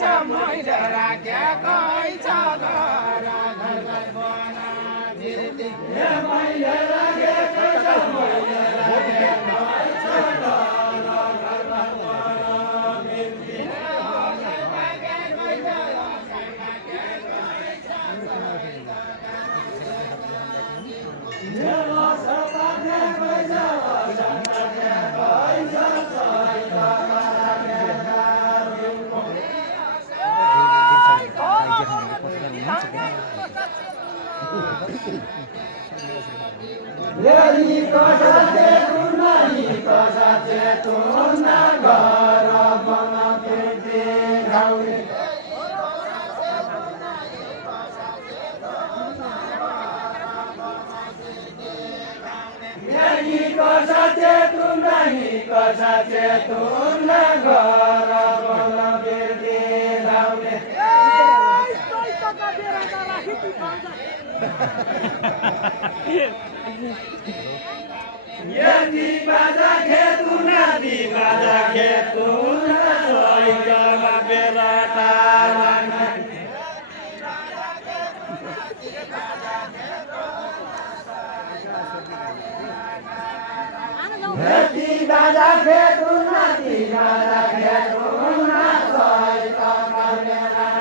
छ मैले राखेकै छ घर घर बना बिर्ती मैले राखेकै छ मैले राखेकै छ घर घर बना बिर्ती यदि बाजा खेतुना दी बाजा खेतुना सोइकमा बेराटा यदि बाजा खेतुना दी बाजा खेतुना सोइकमा बेराटा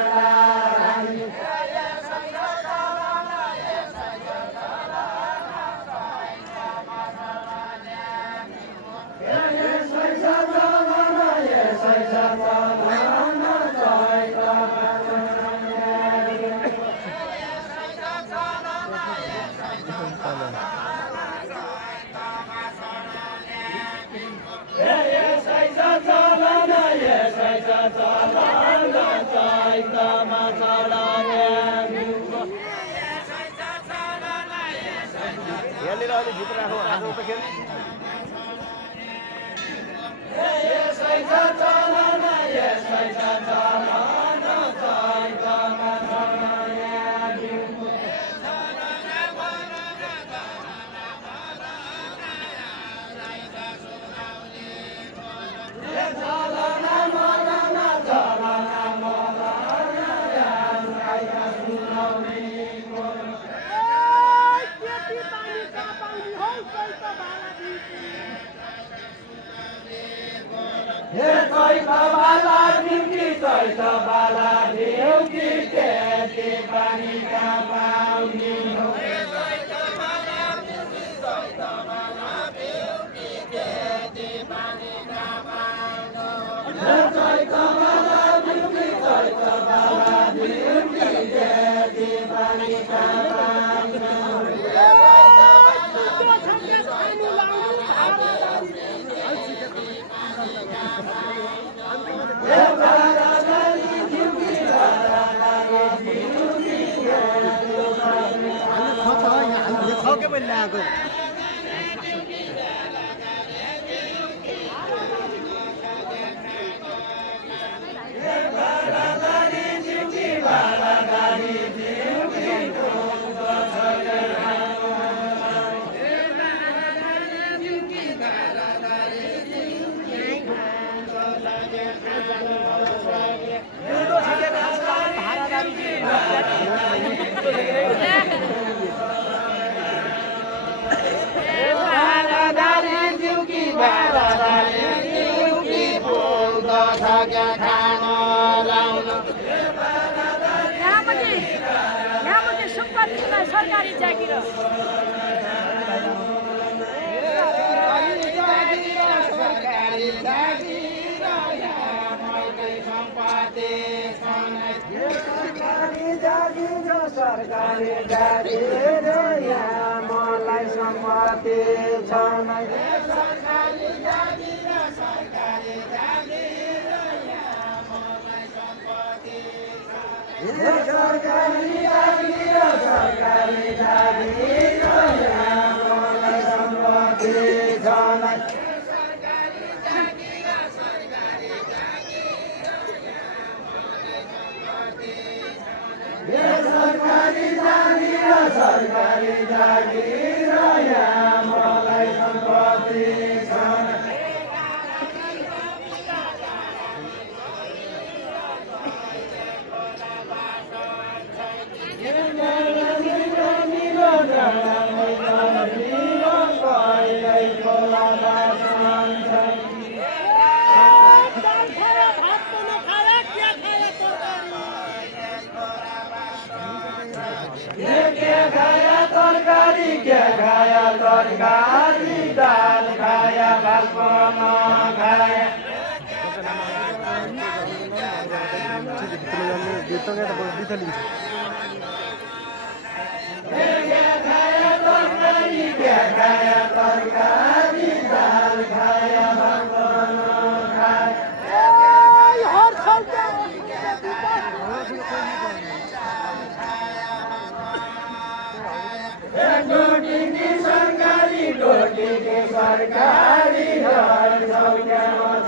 यहाँनिर अलि भित्र राखौ हात उता खेल सरकारी जागिर सरकारी जागिर यहाँ मलाई सम्पत्ति छ सरकारी जागिर सरकारी जागिर यहाँ मलाई सम्पत्ति सरकारी जागिर सरकारी जागिर यहाँ मलाई सम्पत्ति छ सरकारी जागिर यहाँ मलाई सम्पत्ति छ सरकारी के खाया तरकारी दाल खाया भात खाया खाया तरकारी दाल खाया भात रोटी की सरकारी हर सौख्य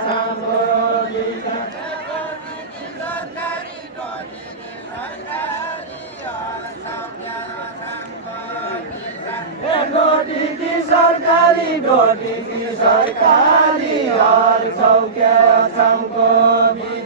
संबोधि रोटी की सरकारी हर सौख्य संबोधि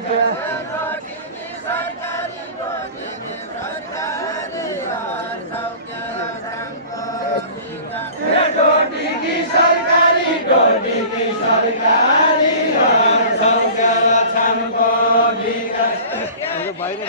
रोटी की सरकारी हर सौख्य संबोधि বাইরে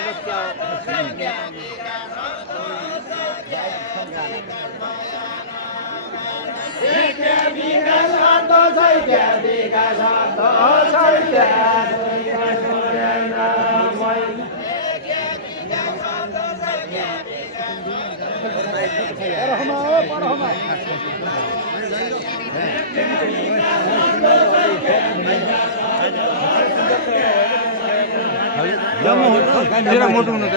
क्या मोटो हुनु त